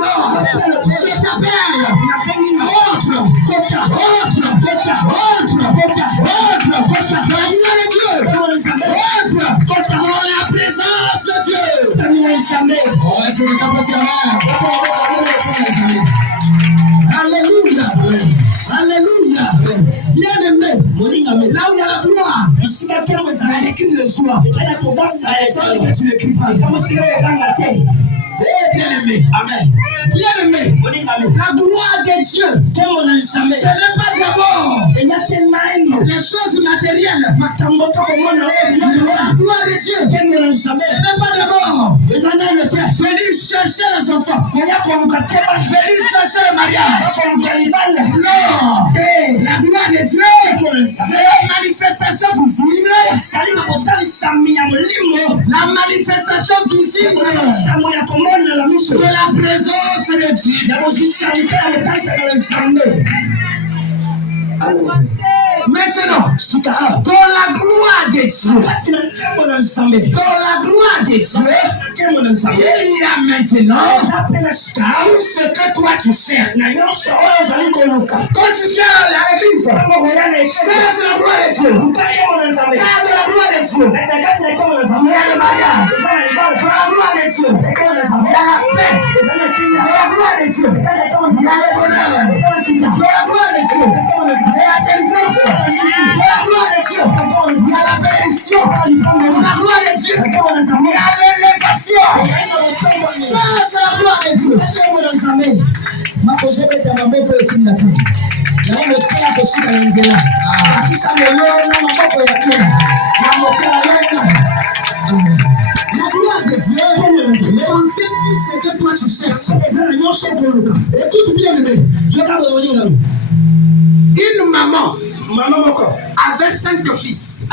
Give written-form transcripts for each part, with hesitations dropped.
mort. Je t'appelle. Entre. Dans la présence de Dieu. Oh, est-ce que vous comprenez? Alléluia. Alléluia. Bien-aimé. Là où il y a la gloire, ça écrit le soir. Tu n'écris pas. Bien-aimé. Amen. Bien-aimé. La gloire de Dieu, ce n'est pas d'abord les choses matérielles. La gloire de Dieu, ce n'est pas d'abord venir chercher les enfants, venir chercher le mariage. Non. La gloire de Dieu, c'est la manifestation visible. La manifestation visible de la présence de Dieu. Maintenant, dans la gloire de Dieu, il y a maintenant tout ce que toi tu sais. Quand tu viens à l'église, c'est la gloire de Dieu. Dans la gloire de Dieu, il y a le mariage. Dans la gloire de Dieu, il y a la paix. Dans la gloire de Dieu, il y a le bonheur. Dans la gloire de Dieu, il y a la délivrance. Dans la gloire de Dieu, il y a la bénédiction. Dans la gloire de Dieu, il y a l'élévation. Ça, c'est la gloire de Dieu. La gloire de Dieu, c'est que toi tu cherches. Écoute bien, bébé. Une maman avait 5 fils. Et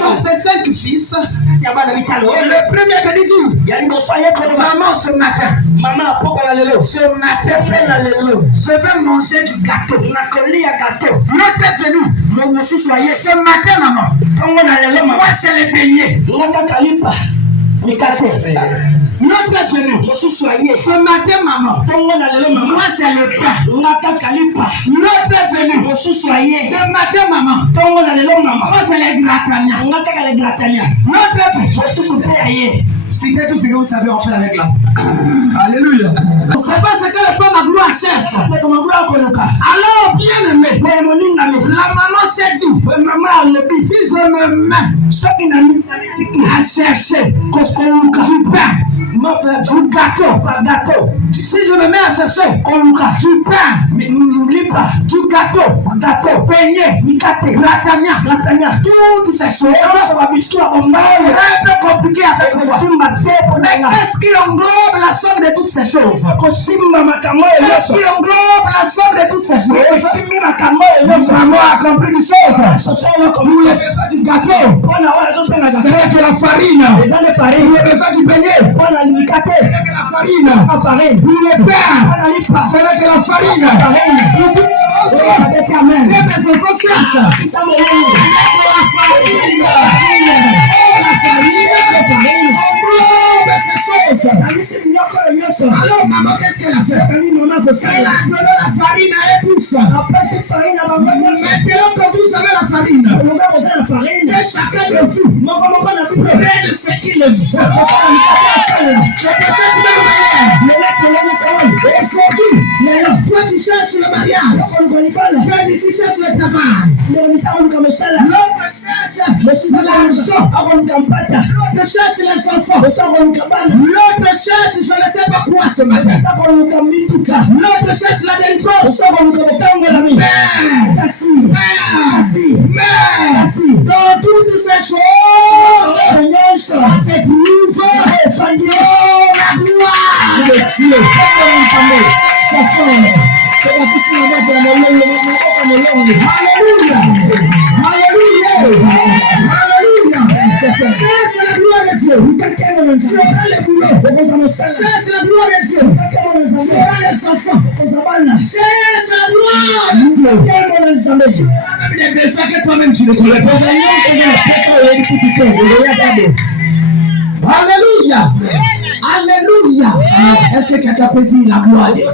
dans ces 5 fils, le premier te dit, maman, ce matin, je vais manger du gâteau. L'autre est venu, ce matin, maman, moi c'est le beignet. Notre est venu. Ce matin, maman, moi c'est le pain. L'autre est venu. Ce matin, maman, moi c'est les gratania. Notre est venu. C'était tout ce que vous savez en faire avec là. Alléluia. C'est pas ce que les femmes à gloire cherchent. Alors, bien aimé, la maman s'est dit, si je me mets à chercher du pain, du gâteau, si je me mets à chercher du pain, du gâteau, beignet, gratania, toutes ces choses, ça sera un peu compliqué avec moi. Mais qu'est-ce qui englobe la somme de toutes ces choses? Qu'est-ce qui englobe la somme de toutes ces choses? Maman a compris une chose. Vous avez besoin du gâteau. C'est vrai que la farine. Vous avez besoin du beignet. C'est vrai que la farine. Vous le pain. C'est vrai que la farine. Les enfants cherchent. C'est vrai que la farine. Alors maman, qu'est-ce qu'elle a fait? Elle a donné la farine à épouse. Maintenant que vous avez la farine, et chacun de vous prenez ce qu'il veut. C'est de cette même manière. Aujourd'hui, toi tu cherches le mariage. Viens ici chercher le travail. L'autre cherche l'argent. L'autre cherche les enfants. L'autre cherche je ne sais pas quoi ce matin. L'autre cherche la délivrance. Mais dans toutes ces choses, ça s'éprouve la gloire de Dieu. Alléluia. C'est la gloire de Dieu. Tu auras les boulots. C'est la gloire de Dieu. Tu auras les enfants. C'est la gloire de Dieu. C'est ça que toi-même tu ne connais pas. Alléluia. Alléluia. Est-ce que quelqu'un peut dire la gloire de Dieu?